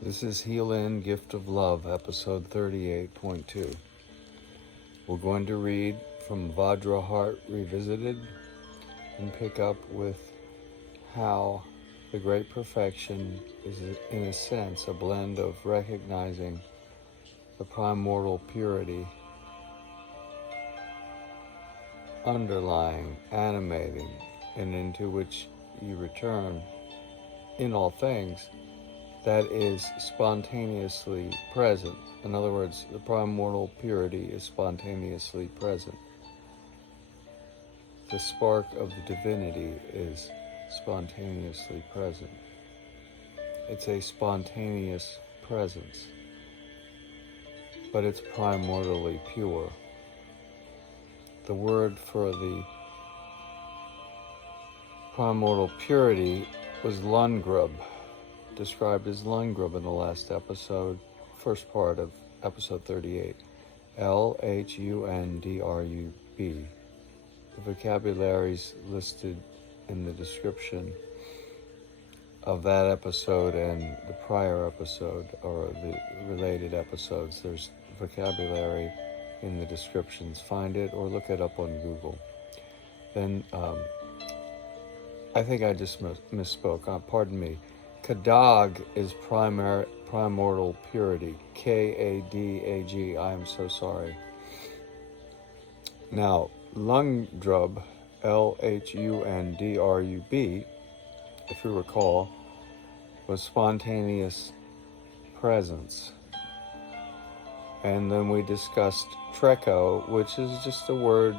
This is Heal In, Gift of Love, episode 38.2. We're going to read from Vajraheart Revisited and pick up with how the Great Perfection is, in a sense, a blend of recognizing the primordial purity underlying, animating, and into which you return in all things, that is spontaneously present. In other words, the primordial purity is spontaneously present. The spark of the divinity is spontaneously present. It's a spontaneous presence, but it's primordially pure. The word for the primordial purity was Lungrub, described as Lungrub in the last episode, first part of episode 38. L-H-U-N-D-R-U-B. The vocabularies listed in the description of that episode and the prior episode, or the related episodes. There's vocabulary in the descriptions. Find it or look it up on Google. Then, I think I just misspoke. Pardon me. Kadag is primordial purity. K-A-D-A-G. I am so sorry. Now, Lungdrub, L-H-U-N-D-R-U-B, if you recall, was spontaneous presence. And then we discussed Trichy, which is just a word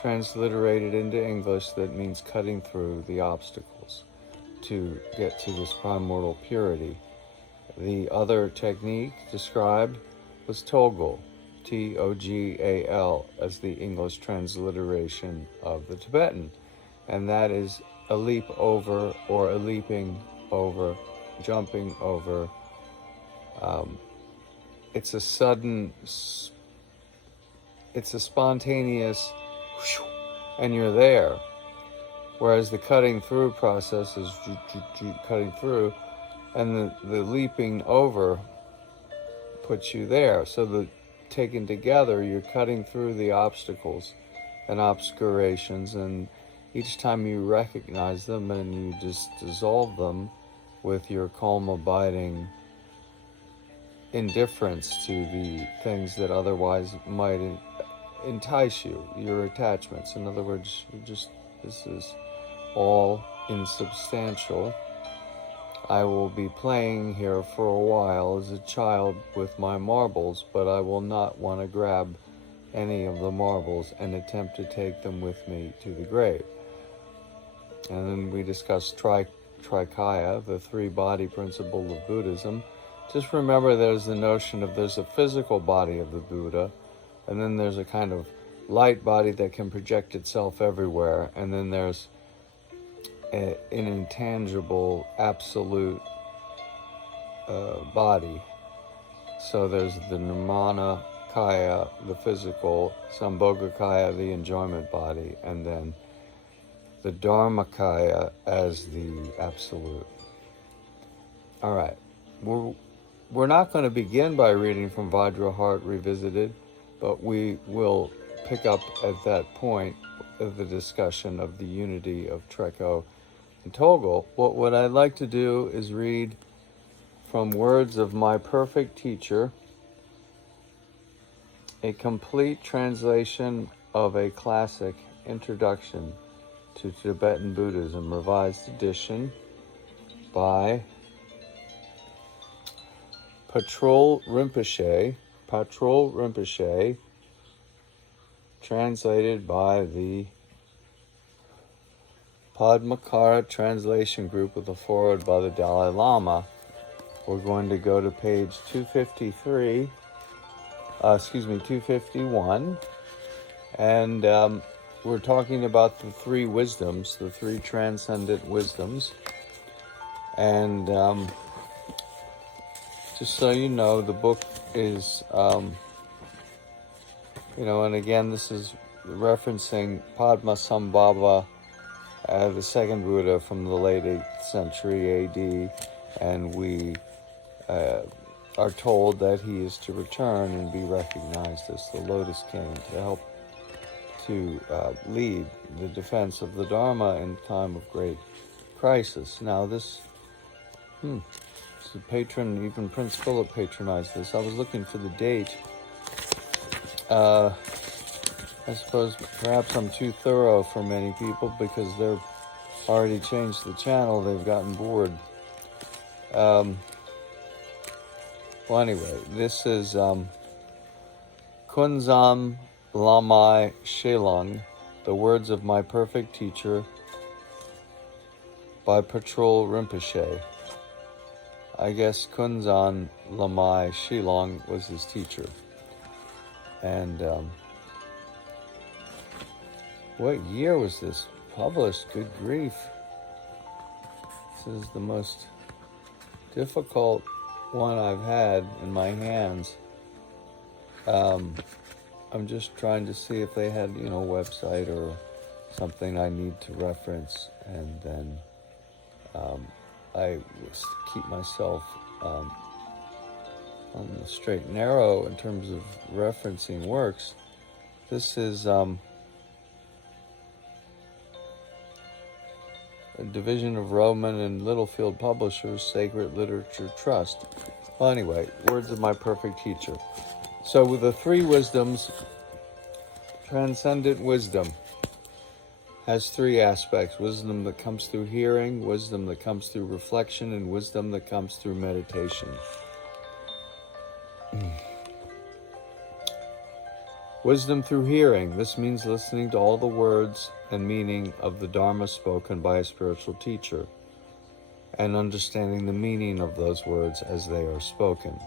transliterated into English that means cutting through the obstacles to get to this primordial purity. The other technique described was Toggle, T-O-G-A-L, as the English transliteration of the Tibetan. And that is a leap over, or a leaping over, jumping over. It's a sudden, it's a spontaneous, and you're there. Whereas the cutting through process is cutting through, and the leaping over puts you there. So taken together, you're cutting through the obstacles and obscurations, and each time you recognize them and you just dissolve them with your calm, abiding indifference to the things that otherwise might entice you, your attachments. In other words, this is all insubstantial. I will be playing here for a while as a child with my marbles, but I will not want to grab any of the marbles and attempt to take them with me to the grave. And then we discussed Trikaya, the three-body principle of Buddhism. Just remember there's the notion of there's a physical body of the Buddha, and then there's a kind of light body that can project itself everywhere, and then there's an intangible, absolute body. So there's the Nirmana Kaya, the physical, Sambhoga Kaya, the enjoyment body, and then the Dharma Kaya as the absolute. All right. We're not going to begin by reading from Vajraheart Revisited, but we will pick up at that point of the discussion of the unity of Trichy and Toggle. What I'd like to do is read from words of my perfect teacher, a complete translation of a classic introduction to Tibetan Buddhism, revised edition by Patrul Rinpoche, translated by the Padmakara Translation Group with a foreword by the Dalai Lama. We're going to go to page 251, and we're talking about the Three Wisdoms, the Three Transcendent Wisdoms, and just so you know, the book is, and again, this is referencing Padmasambhava, the second Buddha from the late 8th century AD, and we are told that he is to return and be recognized as the Lotus King to help to lead the defense of the Dharma in time of great crisis. Now this, the patron, even Prince Philip patronized this. I was looking for the date. I suppose perhaps I'm too thorough for many people because they've already changed the channel. They've gotten bored. Well, anyway, this is Kunzam Lamai Shelung, The Words of My Perfect Teacher by Patrul Rinpoche. I guess Kunzam Lamai Shelung was his teacher. And what year was this published? Good grief. This is the most difficult one I've had in my hands. I'm just trying to see if they had, a website or something I need to reference, and then I keep myself on the straight and narrow in terms of referencing works. This is a division of Rowman and Littlefield Publishers, Sacred Literature Trust. Well, anyway, Words of My Perfect Teacher. So with the Three Wisdoms, Transcendent Wisdom has three aspects: wisdom that comes through hearing, wisdom that comes through reflection, and wisdom that comes through meditation. Wisdom through hearing. This means listening to all the words and meaning of the Dharma spoken by a spiritual teacher and understanding the meaning of those words as they are spoken.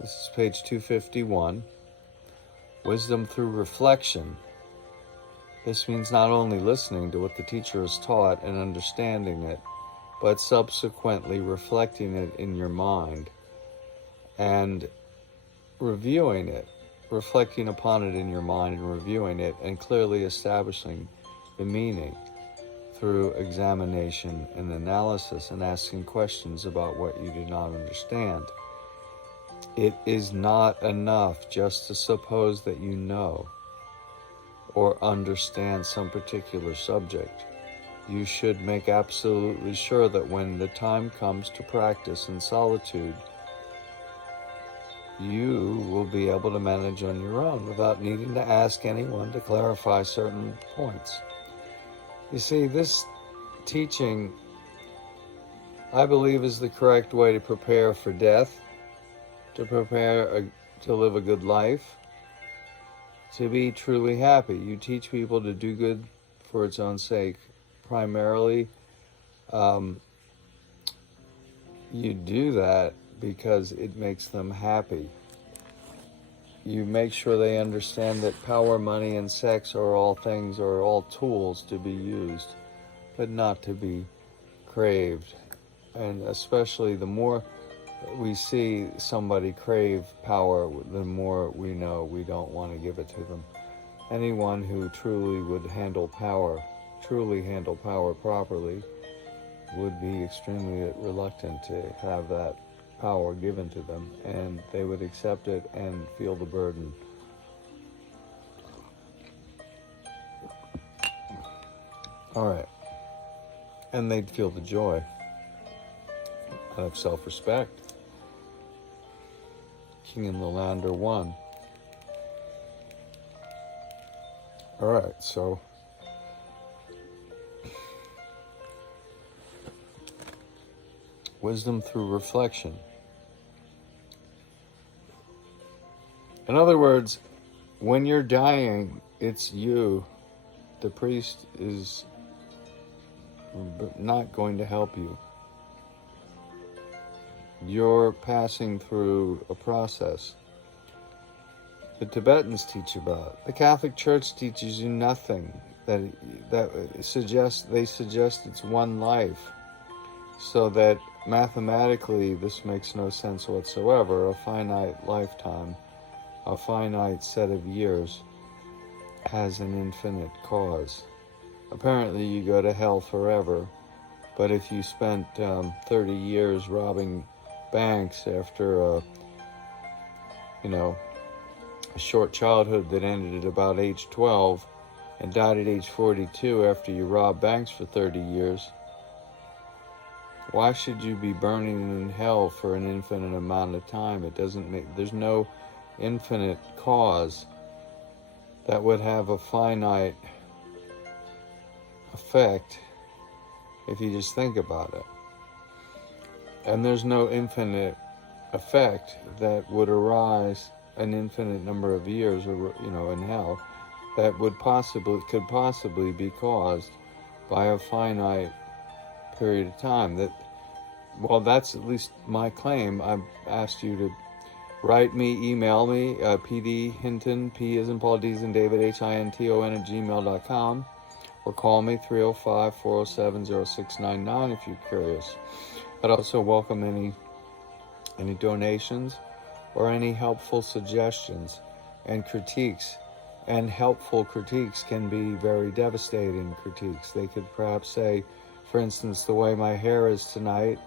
This is page 251. Wisdom through reflection. This means not only listening to what the teacher has taught and understanding it, but subsequently reflecting it in your mind and reviewing it, reflecting upon it in your mind and reviewing it, and clearly establishing the meaning through examination and analysis and asking questions about what you do not understand. It is not enough just to suppose that you know or understand some particular subject. You should make absolutely sure that when the time comes to practice in solitude, you will be able to manage on your own without needing to ask anyone to clarify certain points. You see, this teaching, I believe, is the correct way to prepare for death, to prepare to live a good life, to be truly happy. You teach people to do good for its own sake. Primarily, you do that because it makes them happy. You make sure they understand that power, money, and sex are all things, or all tools to be used, but not to be craved. And especially the more we see somebody crave power, the more we know we don't want to give it to them. Anyone who truly would handle power properly, would be extremely reluctant to have that power given to them, and they would accept it and feel the burden. All right. And they'd feel the joy of self-respect. King and the land are one. All right, so wisdom through reflection. In other words, when you're dying, it's you. The priest is not going to help you. You're passing through a process. The Tibetans teach about. The Catholic Church teaches you nothing. They suggest it's one life, so that mathematically this makes no sense whatsoever. A finite lifetime, a finite set of years, has an infinite cause. Apparently you go to hell forever, But if you spent 30 years robbing banks after a short childhood that ended at about age 12 and died at age 42 after you robbed banks for 30 years, why should you be burning in hell for an infinite amount of time? There's no infinite cause that would have a finite effect if you just think about it. And there's no infinite effect that would arise an infinite number of years, or in hell, that could possibly be caused by a finite period of time. That's at least my claim. I've asked you to write me, email me, PD Hinton, P as in Paul, D as in David, HINTON @gmail.com, or call me 305-407-0699 if you're curious. I'd also welcome any donations or any helpful suggestions and critiques. And helpful critiques can be very devastating critiques. They could perhaps say, for instance, the way my hair is tonight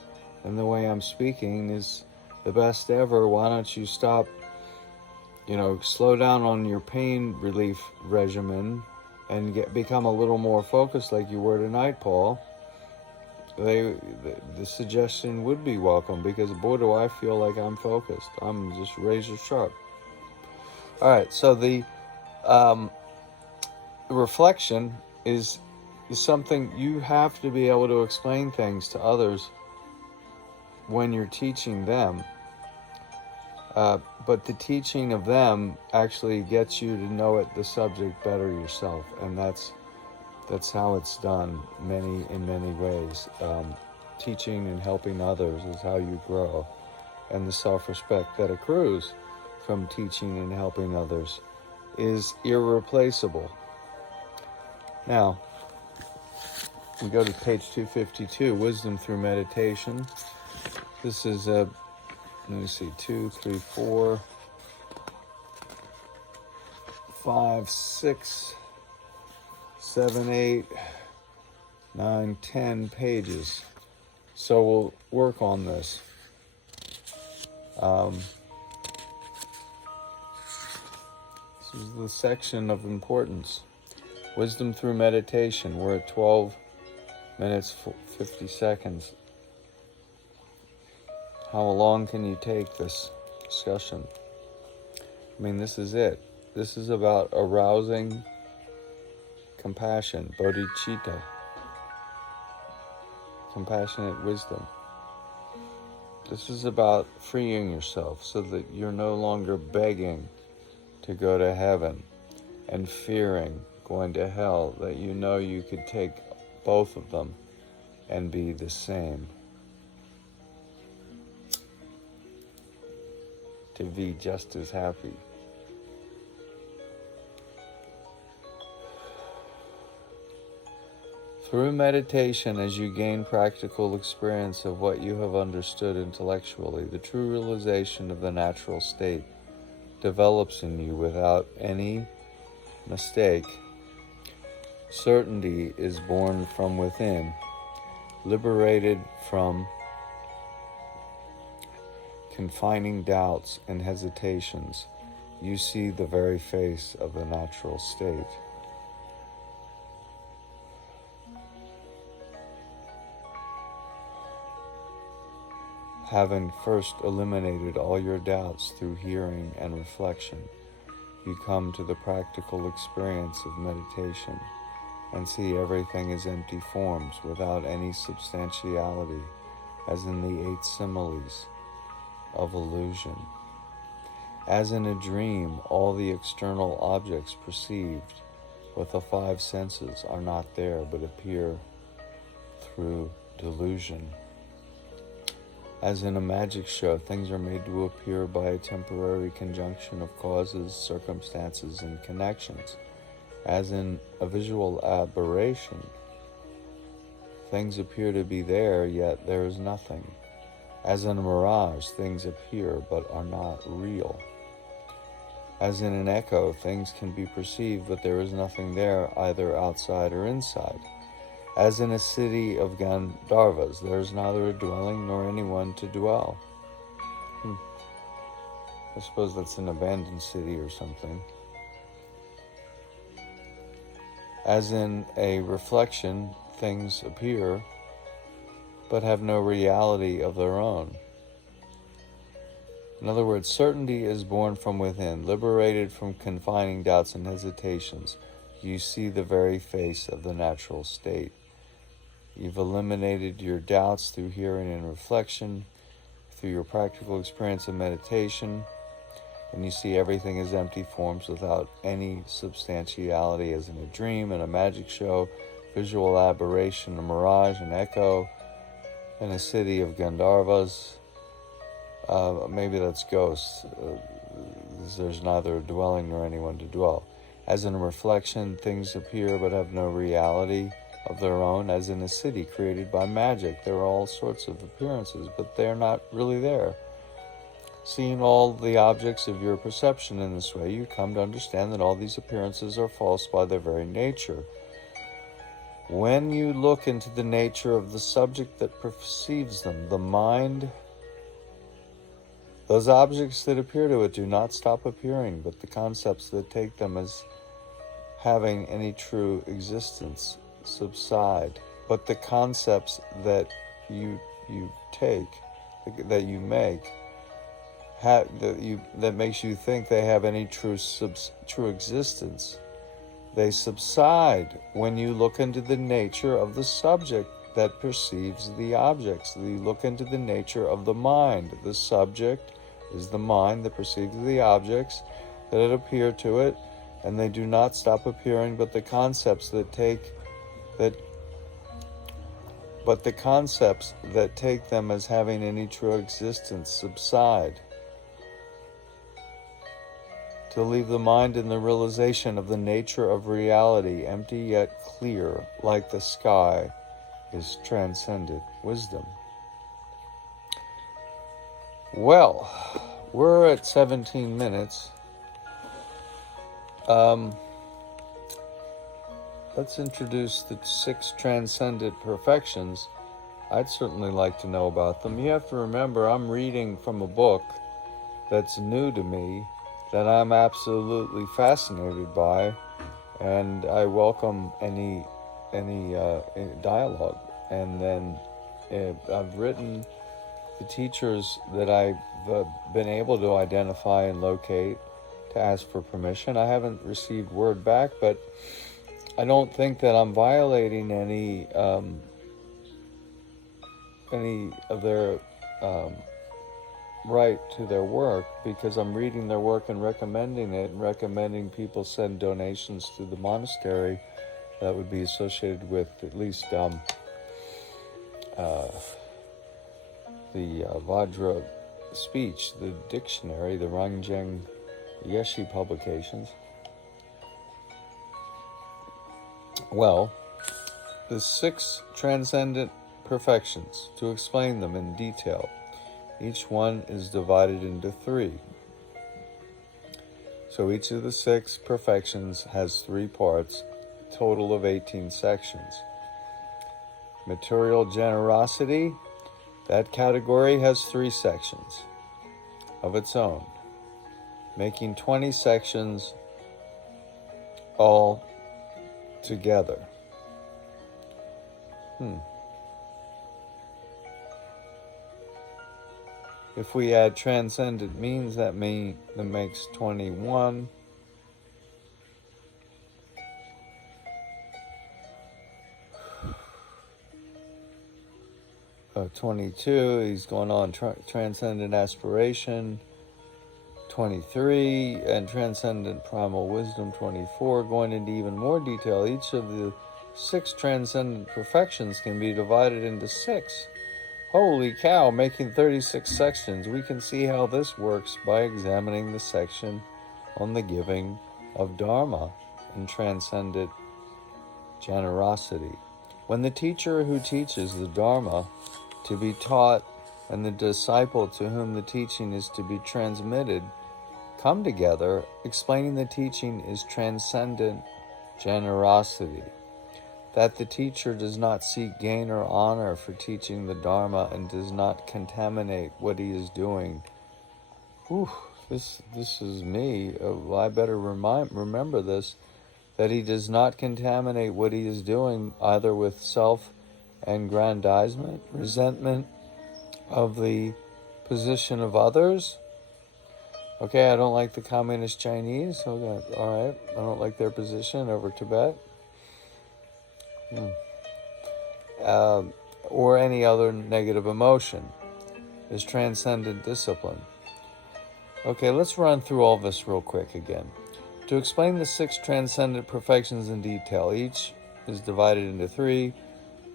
and the way I'm speaking is the best ever. Why don't you stop, slow down on your pain relief regimen and become a little more focused like you were tonight, Paul? The suggestion would be welcome, because boy, do I feel like I'm focused. I'm just razor sharp. All right, so the reflection is something you have to be able to explain things to others when you're teaching them. But the teaching of them actually gets you to know the subject better yourself, and that's how it's done in many ways. Teaching and helping others is how you grow, and the self-respect that accrues from teaching and helping others is irreplaceable. Now, we go to page 252, Wisdom Through Meditation. This is 2, 3, 4, 5, 6, 7, 8, 9, 10 pages. So we'll work on this. This is the section of importance. Wisdom through meditation. We're at 12 minutes, 50 seconds. How long can you take this discussion? This is it. This is about arousing compassion, bodhicitta, compassionate wisdom. This is about freeing yourself so that you're no longer begging to go to heaven and fearing going to hell, that you could take both of them and be the same. To be just as happy. Through meditation, as you gain practical experience of what you have understood intellectually, the true realization of the natural state develops in you without any mistake. Certainty is born from within, liberated from confining doubts and hesitations. You see the very face of the natural state. Having first eliminated all your doubts through hearing and reflection, you come to the practical experience of meditation and see everything as empty forms without any substantiality, as in the 8 similes of illusion. As in a dream, all the external objects perceived with the 5 senses are not there but appear through delusion. As in a magic show, things are made to appear by a temporary conjunction of causes, circumstances, and connections. As in a visual aberration, things appear to be there, yet there is nothing. As in a mirage, things appear but are not real. As in an echo, things can be perceived, but there is nothing there, either outside or inside. as in a city of Gandharvas. There is neither a dwelling nor anyone to dwell. I suppose that's an abandoned city or something. As in a reflection, things appear, but have no reality of their own. In other words, certainty is born from within, liberated from confining doubts and hesitations. You see the very face of the natural state. You've eliminated your doubts through hearing and reflection, through your practical experience of meditation, and you see everything as empty forms without any substantiality, as in a dream and a magic show, visual elaboration, a mirage, an echo, in a city of Gandharvas. Maybe that's ghosts. There's neither a dwelling nor anyone to dwell. As in a reflection, things appear but have no reality of their own, as in a city created by magic. There are all sorts of appearances, but they're not really there. Seeing all the objects of your perception in this way, you come to understand that all these appearances are false by their very nature. When you look into the nature of the subject that perceives them, the mind, those objects that appear to it do not stop appearing, but the concepts that take them as having any true existence subside. But the concepts that you take, that you make, that makes you think they have any true existence, they subside when you look into the nature of the subject that perceives the objects. You look into the nature of the mind. The subject is the mind that perceives the objects that appear to it, and they do not stop appearing, but the concepts that take them as having any true existence subside. To leave the mind in the realization of the nature of reality, empty yet clear, like the sky, is transcendent wisdom. Well, we're at 17 minutes. Let's introduce the 6 Transcendent Perfections. I'd certainly like to know about them. You have to remember, I'm reading from a book that's new to me, that I'm absolutely fascinated by, and I welcome any dialogue. And then I've written the teachers that I've been able to identify and locate to ask for permission. I haven't received word back, but I don't think that I'm violating any of their right to their work, because I'm reading their work and recommending it, and recommending people send donations to the monastery that would be associated with at least the Vajra speech, the dictionary, the Rangjeng Yeshe publications. Well, the 6 Transcendent Perfections, to explain them in detail. Each one is divided into 3. So each of the 6 perfections has 3 parts, total of 18 sections. Material generosity, that category has 3 sections of its own, making 20 sections all together. If we add transcendent means, that makes 21. Oh, 22, he's going on transcendent aspiration. 23, and transcendent primal wisdom. 24, going into even more detail. Each of the 6 transcendent perfections can be divided into 6. Holy cow, making 36 sections. We can see how this works by examining the section on the giving of Dharma and transcendent generosity. When the teacher who teaches the Dharma to be taught and the disciple to whom the teaching is to be transmitted come together, explaining the teaching is transcendent generosity. that the teacher does not seek gain or honor for teaching the Dharma and does not contaminate what he is doing. Whew, this is me. I better remember this, that he does not contaminate what he is doing either with self-aggrandizement, resentment of the position of others. Okay, I don't like the communist Chinese. Okay, all right, I don't like their position over Tibet. Or any other negative emotion is transcendent discipline. Okay, let's run through all this real quick again. To explain the 6 transcendent perfections in detail, each is divided into 3.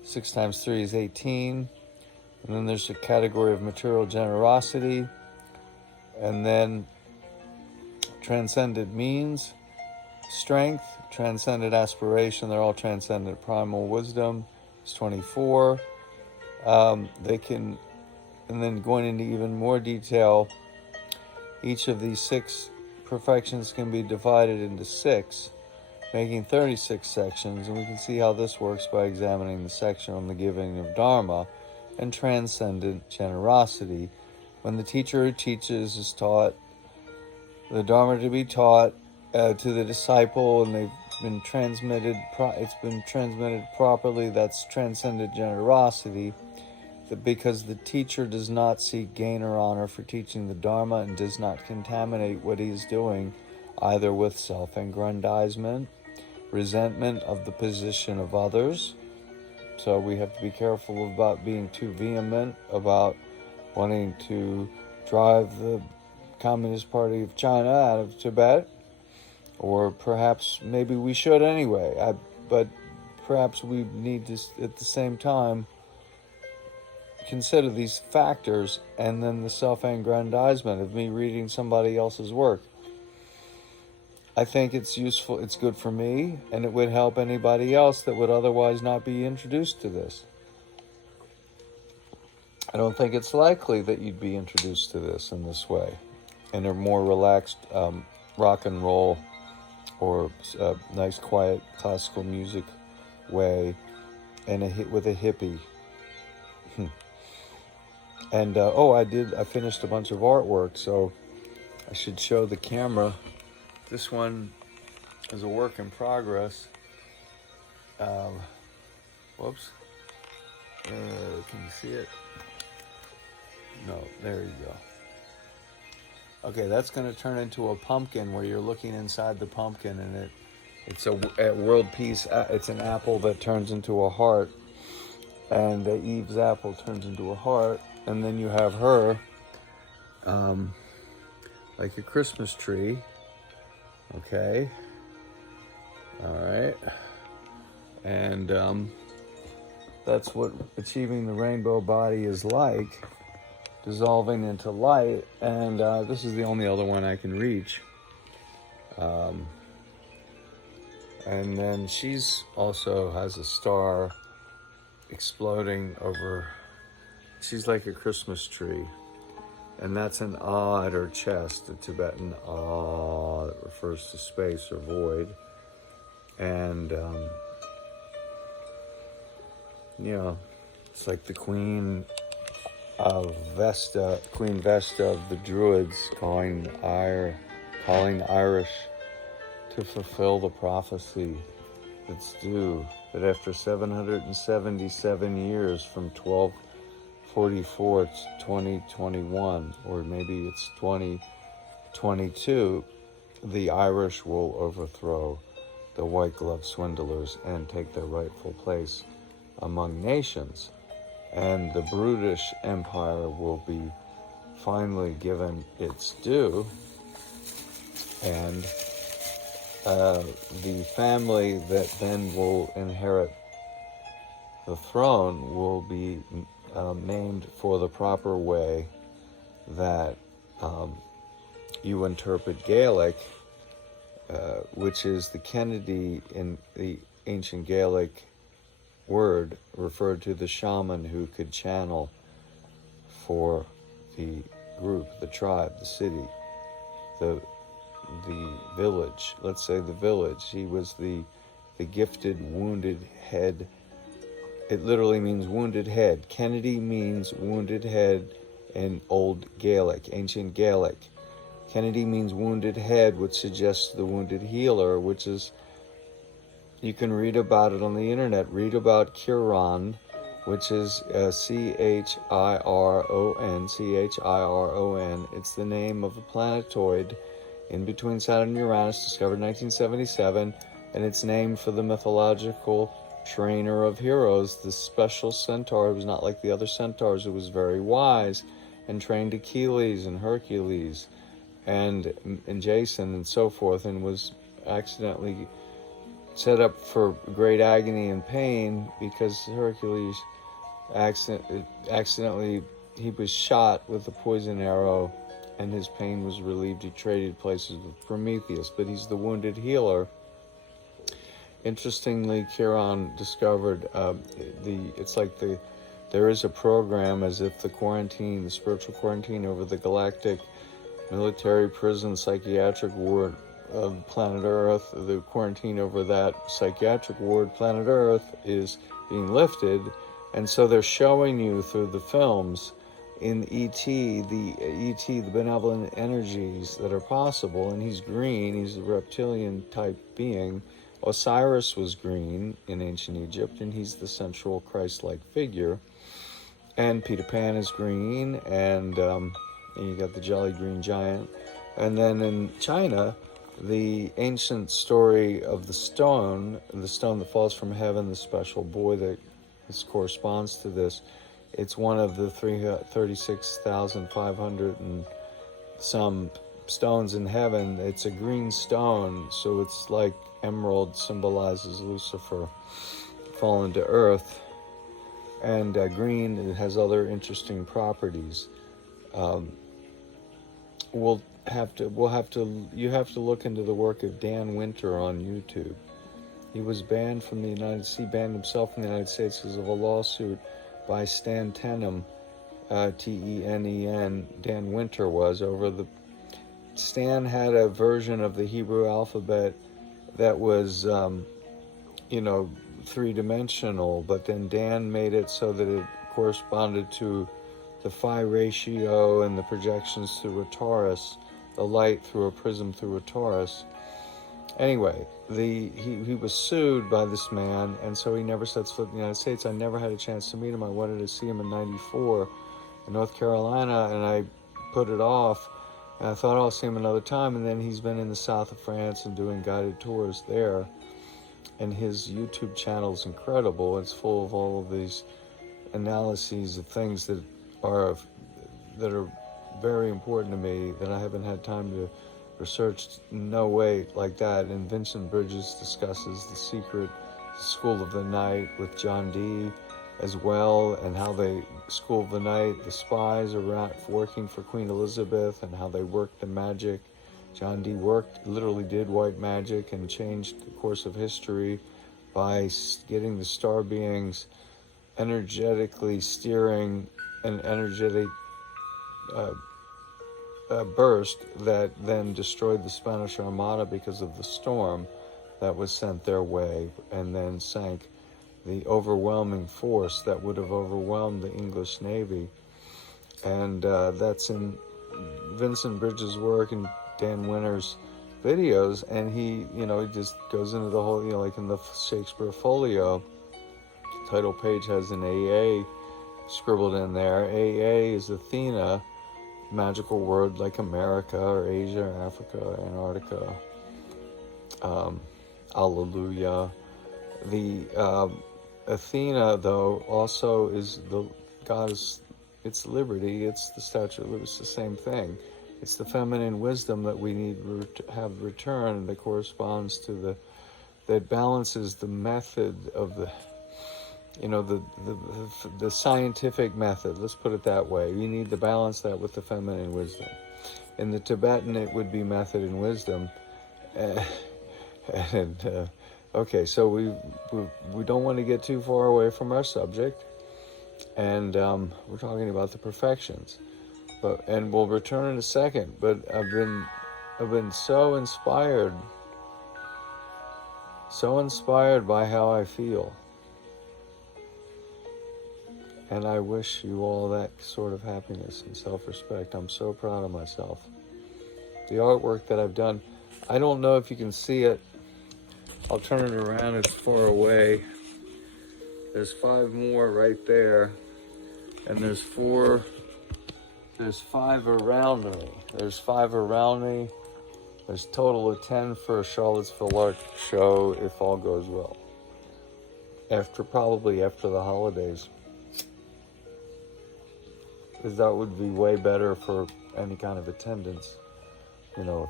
6 times 3 is 18. And then there's a category of material generosity. And then transcendent means, strength, transcendent aspiration. They're all transcendent primal wisdom. It's 24. And then going into even more detail, each of these 6 perfections can be divided into 6, making 36 sections, and we can see how this works by examining the section on the giving of Dharma and transcendent generosity. When the teacher who teaches is taught the Dharma to be taught to the disciple, and it's been transmitted properly, that's transcendent generosity. Because the teacher does not seek gain or honor for teaching the Dharma and does not contaminate what he is doing, either with self-aggrandizement, resentment of the position of others. So we have to be careful about being too vehement about wanting to drive the Communist Party of China out of Tibet, or perhaps maybe we should anyway. But perhaps we need to, at the same time, consider these factors, and then the self-aggrandizement of me reading somebody else's work. I think it's useful, it's good for me, and it would help anybody else that would otherwise not be introduced to this. I don't think it's likely that you'd be introduced to this in this way, in a more relaxed rock and roll or nice quiet classical music way, and with a hippie. And I finished a bunch of artwork, so I should show the camera. This one is a work in progress. Whoops. Can you see it? No, there you go. Okay, that's going to turn into a pumpkin where you're looking inside the pumpkin, and it's a world peace. It's an apple that turns into a heart, and Eve's apple turns into a heart. And then you have her, like a Christmas tree. Okay. All right. And that's what achieving the rainbow body is like, dissolving into light. And this is the only other one I can reach. And then she's also has a star exploding over. She's like a Christmas tree, and that's an ah at her chest, a Tibetan ah that refers to space or void. And it's like the Queen Vesta of the Druids, calling the Irish to fulfill the prophecy that's due, that after 777 years from 1244 to 2021, or maybe it's 2022, the Irish will overthrow the white glove swindlers and take their rightful place among nations. And the British Empire will be finally given its due, and the family that then will inherit the throne will be named for the proper way that you interpret Gaelic, which is the Kennedy in the ancient Gaelic word referred to the shaman who could channel for the group, the tribe, the city, the village. Let's say the village. He was the the gifted wounded head. It literally means wounded head. Kennedy means wounded head in Old Gaelic, ancient Gaelic. Kennedy means wounded head, which suggests the wounded healer, which is, you can read about it on the internet. Read about Chiron, which is Chiron, Chiron. It's the name of a planetoid in between Saturn and Uranus, discovered in 1977, and it's named for the mythological trainer of heroes, this special centaur who was not like the other centaurs, who was very wise and trained Achilles and Hercules and Jason and so forth, and was accidentally set up for great agony and pain because Hercules accidentally, he was shot with a poison arrow and his pain was relieved. He traded places with Prometheus, but he's the wounded healer. Interestingly, Chiron discovered there is a program as if the spiritual quarantine over the galactic military prison psychiatric ward of planet Earth, the quarantine over that psychiatric ward, planet Earth, is being lifted. And so they're showing you through the films in E.T., the benevolent energies that are possible. And he's green, he's a reptilian type being. Osiris was green in ancient Egypt, and he's the central Christ-like figure. And Peter Pan is green, and you got the Jolly Green Giant. And then in China, the ancient story of the stone that falls from heaven, the special boy that corresponds to this, it's one of the 36,500 and some stones in heaven. It's a green stone, so it's like emerald symbolizes Lucifer fallen to earth, and green, it has other interesting properties. You have to look into the work of Dan Winter on YouTube. He was banned from the United States. He banned himself from the United States because of a lawsuit by Stan Tenem, T-E-N-E-N. Dan Winter was over the. Stan had a version of the Hebrew alphabet that was, three-dimensional, but then Dan made it so that it corresponded to the phi ratio and the projections through a torus, the light through a prism through a torus. Anyway, he was sued by this man, and so he never sets foot in the United States. I never had a chance to meet him. I wanted to see him in '94 in North Carolina, and I put it off. And I thought I'll see him another time, and then he's been in the south of France and doing guided tours there. And his YouTube channel is incredible. It's full of all of these analyses of things that are very important to me that I haven't had time to research. No way like that. And Vincent Bridges discusses the secret School of the Night with John Dee as well, and how they, School of the Night, the spies are working for Queen Elizabeth, and how they worked the magic. John Dee literally did white magic and changed the course of history by getting the star beings energetically steering an energetic burst that then destroyed the Spanish Armada because of the storm that was sent their way, and then sank the overwhelming force that would have overwhelmed the English Navy. And that's in Vincent Bridges' work and Dan Winter's videos, and he just goes into the whole, like in the Shakespeare folio, the title page has an AA scribbled in there. AA is Athena, magical word like America or Asia, Africa, Antarctica. Alleluia. The Athena, though, also is the goddess. It's liberty. It's the Statue of Liberty. It's the same thing. It's the feminine wisdom that we need to have return, that corresponds to that balances the method of the scientific method. Let's put it that way. You need to balance that with the feminine wisdom. In the Tibetan, it would be method and wisdom. Okay, so we don't want to get too far away from our subject, and we're talking about the perfections. And we'll return in a second. But I've been so inspired so inspired by how I feel. And I wish you all that sort of happiness and self-respect. I'm so proud of myself. The artwork that I've done, I don't know if you can see it. I'll turn it around, it's far away. There's 5 more right there. And there's 5 around me. There's 5 around me. There's a total of 10 for Charlottesville Art Show, if all goes well. Probably after the holidays. Because that would be way better for any kind of attendance,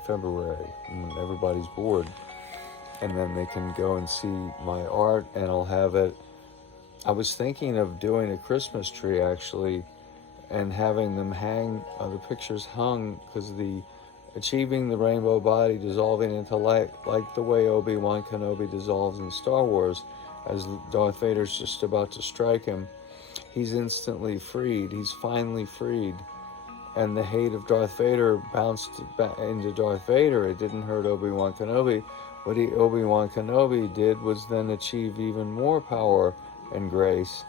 February, when everybody's bored. And then they can go and see my art, and I'll have it. I was thinking of doing a Christmas tree, actually, and having them hang, the pictures hung, because achieving the rainbow body, dissolving into light, like the way Obi-Wan Kenobi dissolves in Star Wars, as Darth Vader's just about to strike him. He's instantly freed. He's finally freed. And the hate of Darth Vader bounced back into Darth Vader. It didn't hurt Obi-Wan Kenobi. What Obi-Wan Kenobi did was then achieve even more power and grace.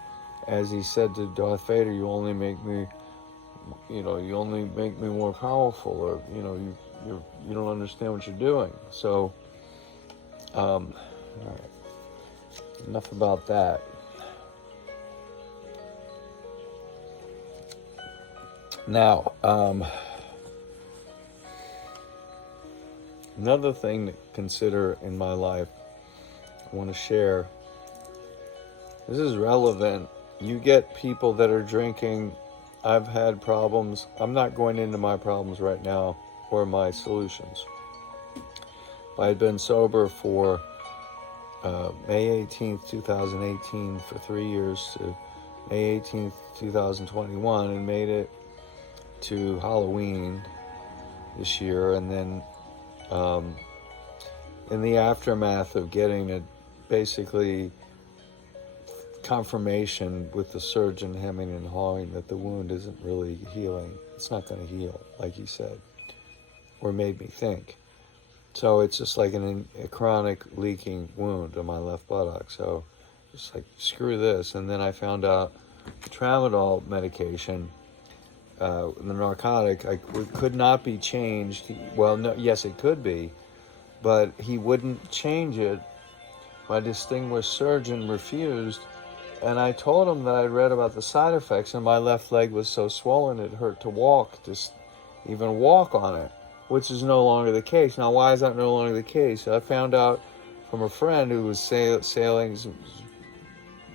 As he said to Darth Vader, you only make me more powerful, or, you don't understand what you're doing. So, all right. Enough about that. Now, another thing to consider in my life, I want to share. This is relevant. You get people that are drinking. I've had problems. I'm not going into my problems right now or my solutions. I had been sober for May 18th, 2018 for 3 years to May 18th, 2021, and made it to Halloween this year. And then in the aftermath of getting basically confirmation with the surgeon hemming and hawing that the wound isn't really healing. It's not going to heal, like he said, or made me think. So it's just like a chronic leaking wound on my left buttock. So it's like, screw this. And then I found out tramadol medication, the narcotic, could not be changed. Well, no, yes, it could be, but he wouldn't change it. My distinguished surgeon refused. And I told him that I'd read about the side effects, and my left leg was so swollen it hurt to walk, just even walk on it, which is no longer the case. Now, why is that no longer the case? I found out from a friend who was sailing,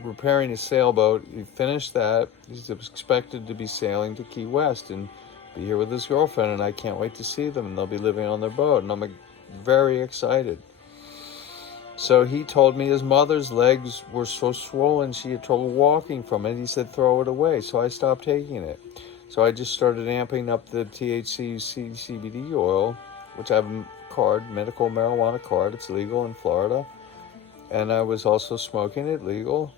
repairing his sailboat. He finished that. He's expected to be sailing to Key West and be here with his girlfriend, and I can't wait to see them, and they'll be living on their boat, and I'm very excited. So he told me his mother's legs were so swollen she had trouble walking from it. He said, throw it away. So I stopped taking it. So I just started amping up the THC CBD oil, which I have a card, medical marijuana card. It's legal in Florida. And I was also smoking it, legal.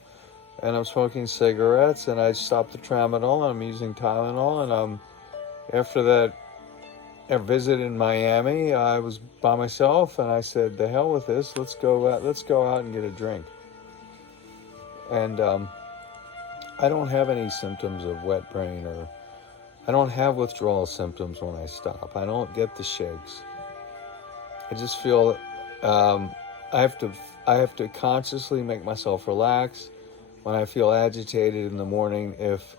And I'm smoking cigarettes, and I stopped the tramadol, and I'm using Tylenol. And after that visit in Miami, I was by myself, and I said, the hell with this, let's go out and get a drink. And I don't have any symptoms of wet brain, or I don't have withdrawal symptoms when I stop. I don't get the shakes. I just feel I have to consciously make myself relax when I feel agitated in the morning if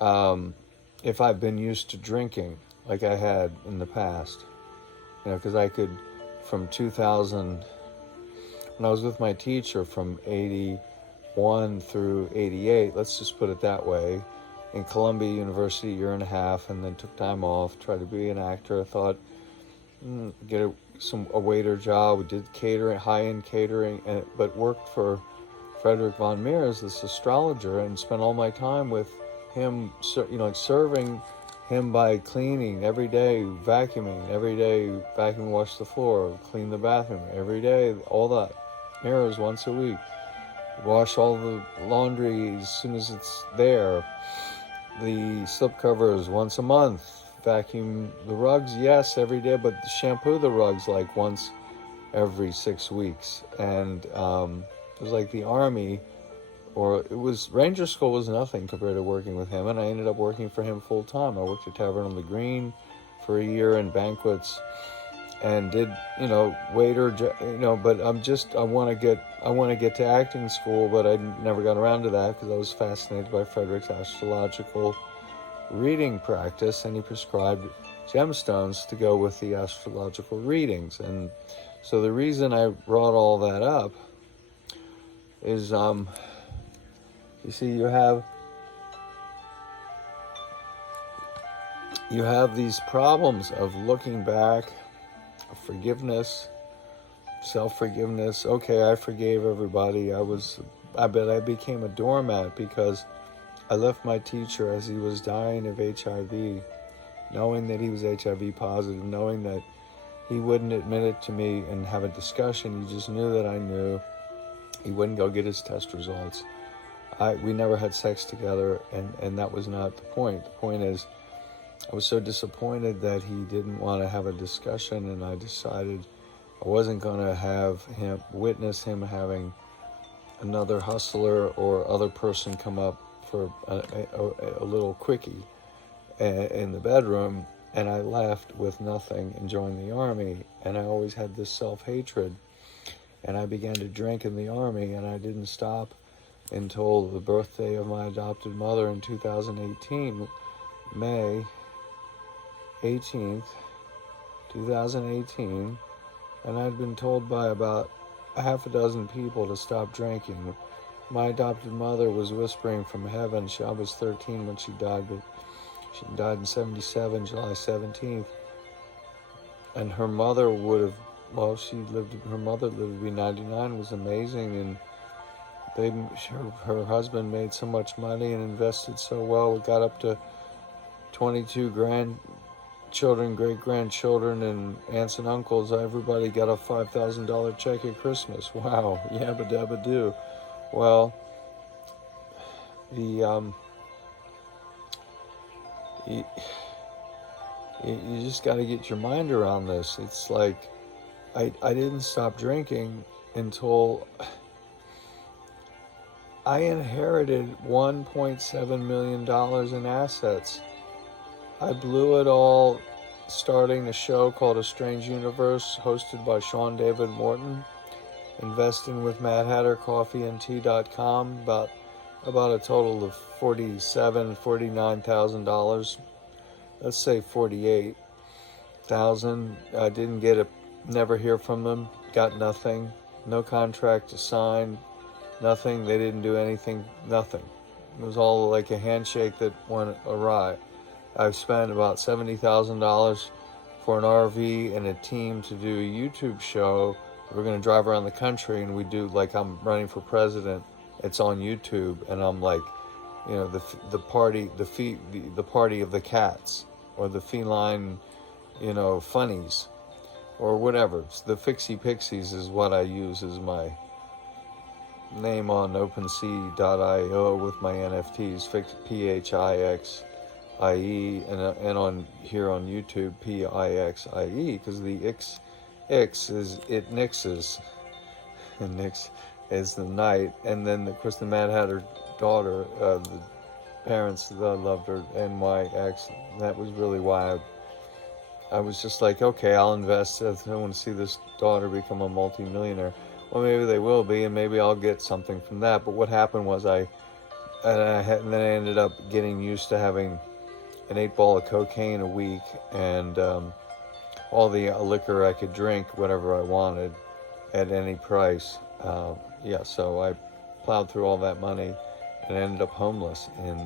I've been used to drinking like I had in the past. Because I could, from 2000, when I was with my teacher from 81 through 88, let's just put it that way, in Columbia University, 1.5 years, and then took time off, tried to be an actor. I thought, get a waiter job. We did catering, high-end catering, but worked for Frederick von Meers, this astrologer, and spent all my time with him, serving him by cleaning every day, vacuuming every day, vacuum wash the floor, clean the bathroom every day, all that, mirrors once a week, wash all the laundry as soon as it's there, the slip covers once a month, vacuum the rugs, yes, every day, but shampoo the rugs like once every 6 weeks. And it was like the Army, or it was, Ranger School was nothing compared to working with him, and I ended up working for him full time. I worked at Tavern on the Green for a year in banquets, and did, waiter, but I want to get to acting school, but I never got around to that because I was fascinated by Frederick's astrological reading practice, and he prescribed gemstones to go with the astrological readings. And so the reason I brought all that up is, you see, you have these problems of looking back, of forgiveness, self-forgiveness. Okay, I forgave everybody. I bet I became a doormat because I left my teacher as he was dying of HIV, knowing that he was HIV positive, knowing that he wouldn't admit it to me and have a discussion. He just knew that I knew. He wouldn't go get his test results. We never had sex together, and that was not the point. The point is, I was so disappointed that he didn't want to have a discussion, and I decided I wasn't going to have him witness him having another hustler or other person come up for a little quickie in the bedroom, and I left with nothing and joined the Army. And I always had this self-hatred, and I began to drink in the Army, and I didn't stop until the birthday of my adopted mother in 2018, May 18th, 2018, and I'd been told by about a half a dozen people to stop drinking. My adopted mother was whispering from heaven. I was 13 when she died, but she died in 77, July 17th. And her mother her mother lived to be 99, was amazing. And her husband made so much money and invested so well. We got up to 22 grandchildren, great-grandchildren, and aunts and uncles. Everybody got a $5,000 check at Christmas. Wow, yabba dabba do. Well, you just got to get your mind around this. It's like, I didn't stop drinking until I inherited $1.7 million in assets. I blew it all starting a show called A Strange Universe, hosted by Sean David Morton, investing with Mad Hatter Coffee and Tea.com, about a total of $49,000. Let's say 48,000. I didn't get it, never hear from them, got nothing, no contract to sign, nothing. They didn't do anything, nothing. It was all like a handshake that went awry. I've spent about $70,000 for an RV and a team to do a YouTube show. We're going to drive around the country, and we do, like, I'm running for president. It's on YouTube, and I'm like, the party of the cats, or the feline, funnies, or whatever. It's the Fixie Pixies is what I use as my name on OpenSea.io with my NFTs, PHIXIE, and on here on YouTube, PIXIE, because the X is it nixes, and Nix is the night, and then of course the Mad Hatter daughter, the parents that loved her, NYX. That was really why I was just like, okay, I'll invest. I want to see this daughter become a multi-millionaire. Well, maybe they will be, and maybe I'll get something from that. But what happened was then I ended up getting used to having an 8-ball of cocaine a week, and all the liquor I could drink, whatever I wanted, at any price. So I plowed through all that money and ended up homeless in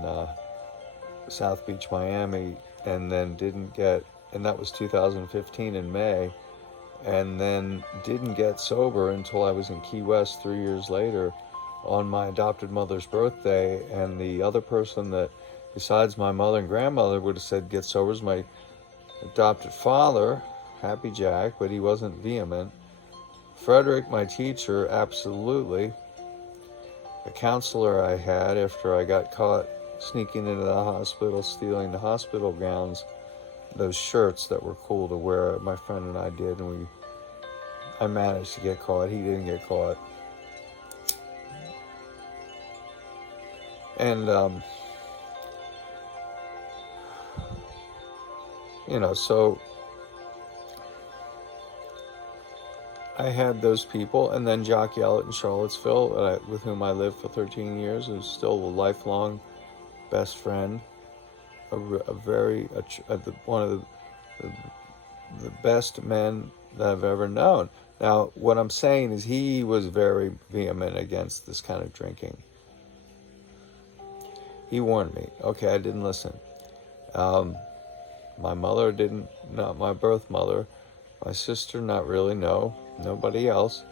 South Beach, Miami, and then and that was 2015 in May, and then didn't get sober until I was in Key West 3 years later on my adopted mother's birthday. And the other person that, besides my mother and grandmother, would have said get sober is my adopted father, Happy Jack, but he wasn't vehement. Frederick, my teacher, absolutely. A counselor I had after I got caught sneaking into the hospital, stealing the hospital gowns, those shirts that were cool to wear, my friend and I did, and I managed to get caught. He didn't get caught. And, so I had those people, and then Jock Yellett in Charlottesville, with whom I lived for 13 years, who's still a lifelong best friend, one of the best men that I've ever known. Now, what I'm saying is he was very vehement against this kind of drinking. He warned me. Okay, I didn't listen. My mother didn't, not my birth mother. My sister, not really, no. Nobody else,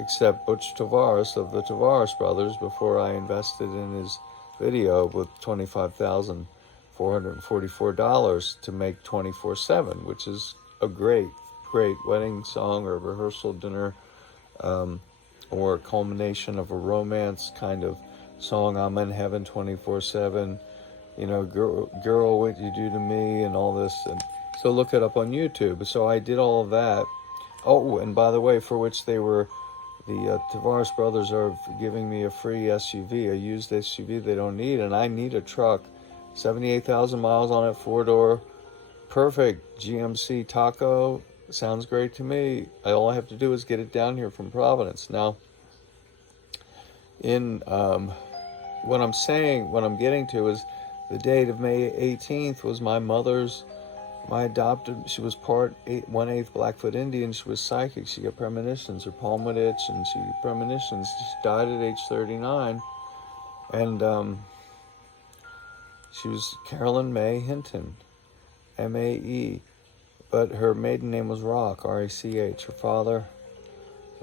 except Butch Tavares of the Tavares brothers, before I invested in his video with $25,444 to make 24/7, which is a great wedding song or rehearsal dinner, or a culmination of a romance kind of song. I'm in heaven 24/7, girl, what you do to me, and all this. And so look it up on YouTube. So I did all of that. Oh, and by the way, for which the Tavares brothers are giving me a free SUV, a used SUV they don't need, and I need a truck. 78,000 miles on it, 4-door, perfect GMC Taco. Sounds great to me. All I have to do is get it down here from Providence. Now, what I'm getting to is the date of May 18th was my adopted, she was part 1/8 Blackfoot Indian. She was psychic. She got premonitions. Her palm would itch, and she got premonitions. She died at age 39. And she was Carolyn Mae Hinton, M-A-E. But her maiden name was Rock, R-A-C-H. Her father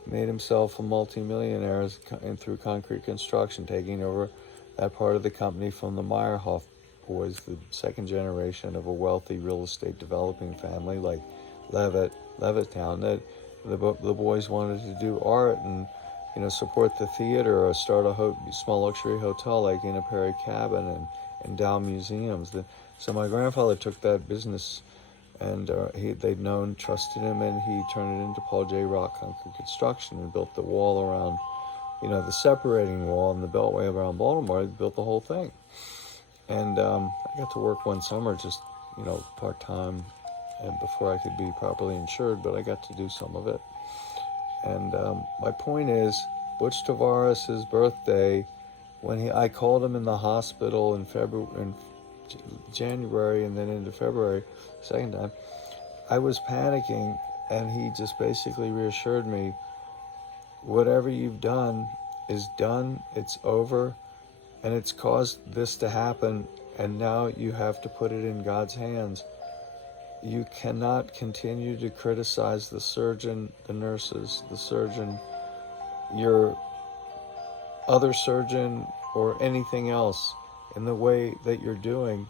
made himself a multimillionaire through concrete construction, taking over that part of the company from the Meyerhoff boys, the second generation of a wealthy real estate developing family like Levittown. That the boys wanted to do art and support the theater or start a small luxury hotel like in a Perry Cabin and endow museums. So my grandfather took that business, and they'd trusted him, and he turned it into Paul J. Rock Concrete Construction and built the wall around, the separating wall and the beltway around Baltimore. He built the whole thing. And I got to work one summer just, part-time, and before I could be properly insured, but I got to do some of it. And my point is, Butch Tavares' birthday, I called him in the hospital in January and then into February, second time, I was panicking, and he just basically reassured me, whatever you've done is done, it's over, and it's caused this to happen, and now you have to put it in God's hands. You cannot continue to criticize the surgeon, the nurses, the surgeon, your other surgeon, or anything else in the way that you're doing.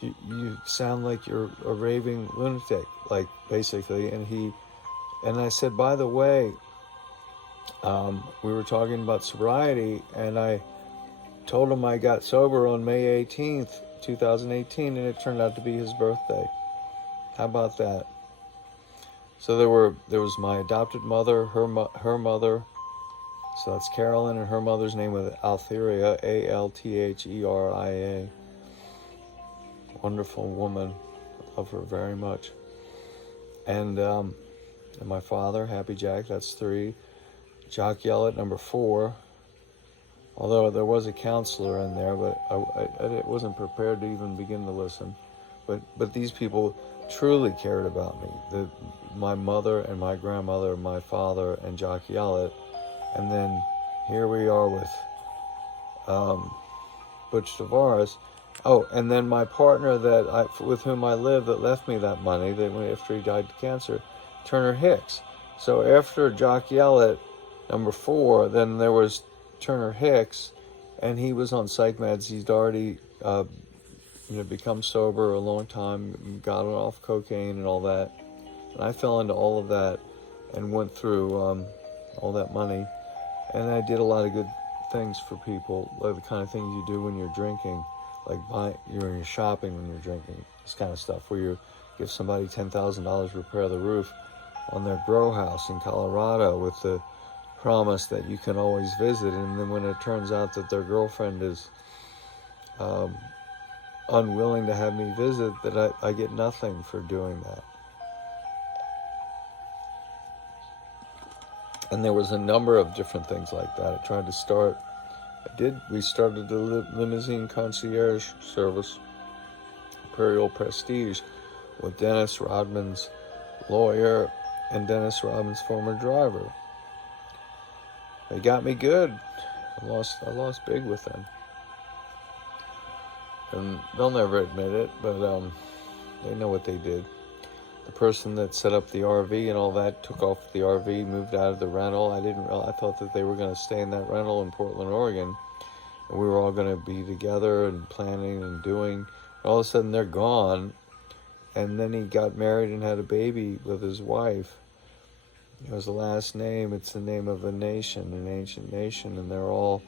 You sound like you're a raving lunatic, like, basically. And I said, by the way, we were talking about sobriety, and I told him I got sober on May 18th, 2018, and it turned out to be his birthday. How about that? So there was my adopted mother, her mother, so that's Carolyn, and her mother's name was Altheria, Altheria. Wonderful woman. Love her very much. And my father, Happy Jack, that's 3. Jock Yellett, number 4. Although there was a counselor in there, but I wasn't prepared to even begin to listen. But these people truly cared about me. My mother and my grandmother, my father, and Jock Yellett. And then here we are with Butch Tavares. Oh, and then my partner with whom I lived that left me that money after he died of cancer, Turner Hicks. So after Jock Yellett, number 4, then there was Turner Hicks, and he was on psych meds. He'd already become sober a long time, got off cocaine and all that. And I fell into all of that and went through all that money. And I did a lot of good things for people, like the kind of things you do when you're drinking, like you're shopping when you're drinking, this kind of stuff, where you give somebody $10,000 to repair the roof. on their grow house in Colorado with the promise that you can always visit, and then when it turns out that their girlfriend is unwilling to have me visit, that I get nothing for doing that. And there was a number of different things like that. We started the limousine concierge service, Imperial Prestige, with Dennis Rodman's lawyer and Dennis Rodman's former driver. They got me good. I lost big with them. And they'll never admit it, but they know what they did. The person that set up the RV and all that took off the RV, moved out of the rental. I thought that they were going to stay in that rental in Portland, Oregon, and we were all going to be together and planning and doing. And all of a sudden, they're gone. And then he got married and had a baby with his wife. It was the last name. It's the name of a nation, an ancient nation, and they're all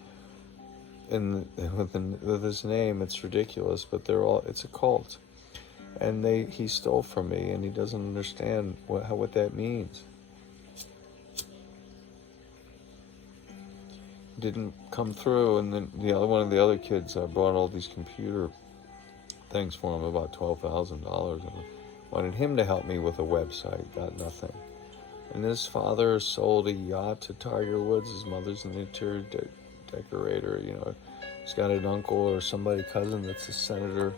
with his name. It's ridiculous, but it's a cult. And he stole from me, and he doesn't understand what that means. Didn't come through, and then one of the other kids, I bought all these computer things for him, about $12,000, and wanted him to help me with a website. Got nothing. And his father sold a yacht to Tiger Woods. His mother's an interior decorator. He's got an uncle or cousin that's a senator.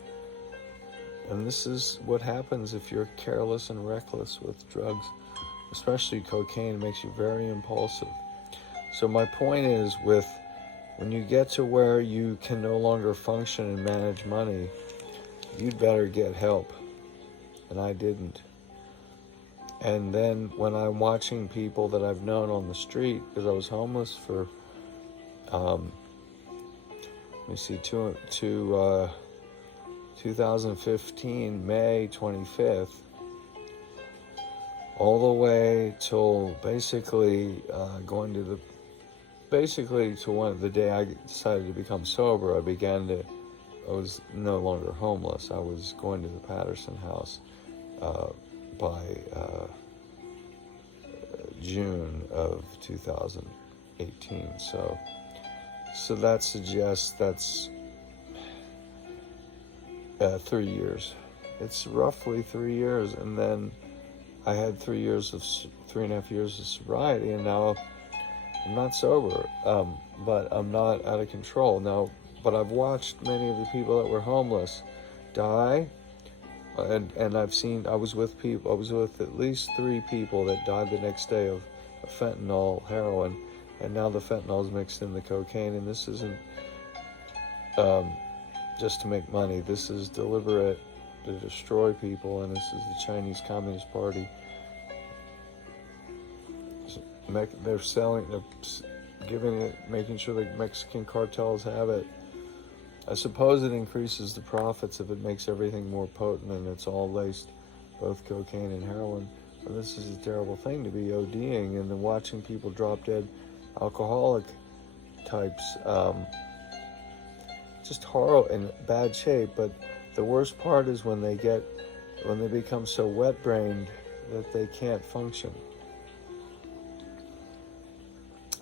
And this is what happens if you're careless and reckless with drugs, especially cocaine. It makes you very impulsive. So my point is, when you get to where you can no longer function and manage money, you'd better get help. And I didn't. And then when I'm watching people that I've known on the street, because I was homeless for, 2015, May 25th, all the way till basically to the day I decided to become sober. I was no longer homeless. I was going to the Patterson house by June of 2018. So that suggests that's 3 years. It's roughly 3 years, and then I had 3.5 years of sobriety, and now I'm not sober, but I'm not out of control now. But I've watched many of the people that were homeless die, and I was with at least 3 people that died the next day of fentanyl, heroin, and now the fentanyl is mixed in the cocaine, and this isn't just to make money. This is deliberate to destroy people, and this is the Chinese Communist Party. They're giving it, making sure the Mexican cartels have it. I suppose it increases the profits if it makes everything more potent and it's all laced, both cocaine and heroin. But this is a terrible thing to be ODing and then watching people drop dead, alcoholic types, just horrible, in bad shape. But the worst part is when they become so wet-brained that they can't function.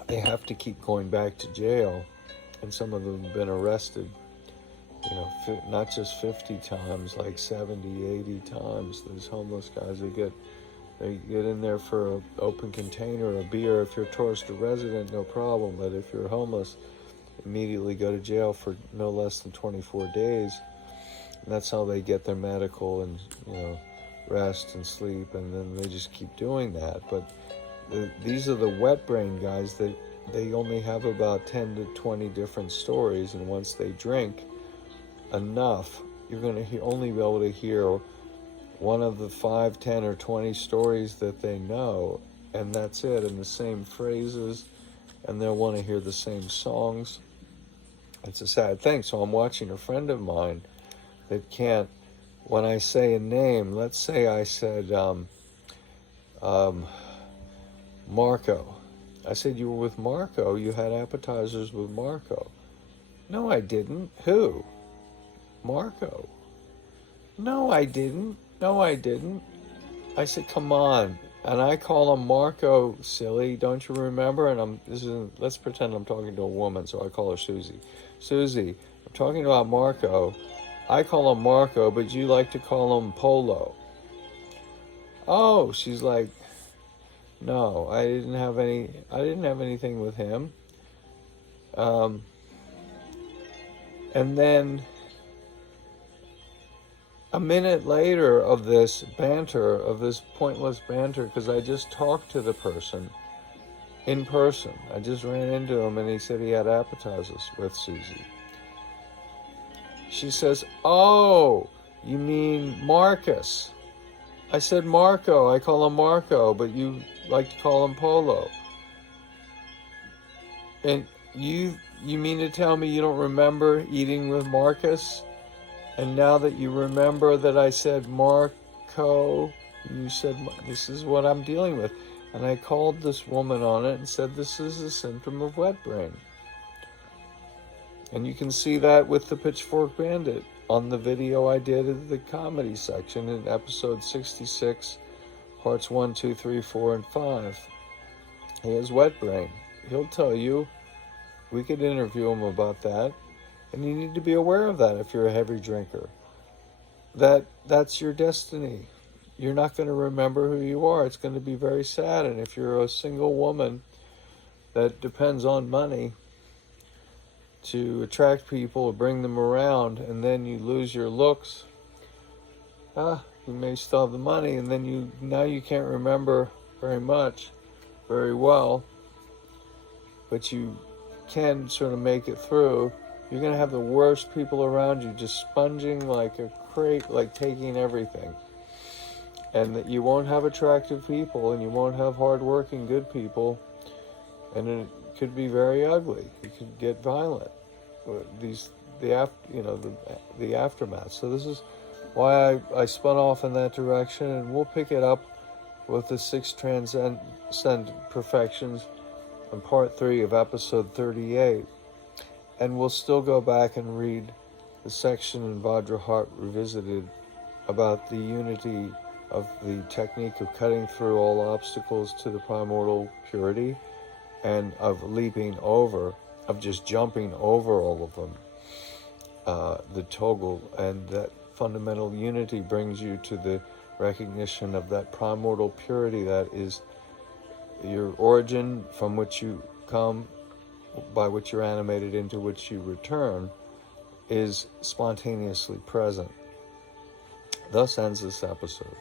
They have to keep going back to jail, and some of them have been arrested, not just 50 times, like 70, 80 times. These homeless guys, they get in there for an open container, a beer. If you're a tourist or resident, no problem, but if you're homeless, immediately go to jail for no less than 24 days. And that's how they get their medical and, rest and sleep, and then they just keep doing that. But these are the wet brain guys that they only have about 10 to 20 different stories, and once they drink enough, you're going to only be able to hear one of the 5, 10, or 20 stories that they know, and that's it, and the same phrases, and they'll want to hear the same songs. It's a sad thing. So I'm watching a friend of mine that can't, when I say a name, let's say I said Marco. I said, you were with Marco. You had appetizers with Marco. No, I didn't. Who? Marco. No, I didn't. I said, come on. And I call him Marco, silly, don't you remember? And let's pretend I'm talking to a woman, so I call her Susie. Susie, I'm talking about Marco. I call him Marco, but you like to call him Polo. Oh, she's like, no, I didn't have anything with him. And then a minute later of this banter, of this pointless banter, because I just talked to the person in person. I just ran into him and he said he had appetizers with Susie. She says, oh, you mean Marcus. I said Marco, I call him Marco, but you like to call him Polo. And you mean to tell me you don't remember eating with Marcus? And now that you remember that I said Marco, you said, this is what I'm dealing with. And I called this woman on it and said, this is a symptom of wet brain. And you can see that with the Pitchfork Bandit on the video I did in the comedy section in episode 66, parts 1, 2, 3, 4, and 5. He has wet brain. He'll tell you. We could interview him about that. And you need to be aware of that if you're a heavy drinker. That's your destiny. You're not going to remember who you are. It's going to be very sad. And if you're a single woman that depends on money to attract people or bring them around, and then you lose your looks, you may still have the money, and then you can't remember very well, but you can sort of make it through. You're going to have the worst people around you, just sponging like a crate, like taking everything. And that you won't have attractive people, and you won't have hardworking, good people, and it could be very ugly. You could get violent. The aftermath. So this is why I spun off in that direction, and we'll pick it up with the Six Transcendent Perfections in part 3 of episode 38. And we'll still go back and read the section in Vajrahat Revisited about the unity of the technique of cutting through all obstacles to the primordial purity, and of leaping over, of just jumping over all of them, the toggle, and that fundamental unity brings you to the recognition of that primordial purity that is your origin, from which you come, by which you're animated, into which you return, is spontaneously present. Thus ends this episode.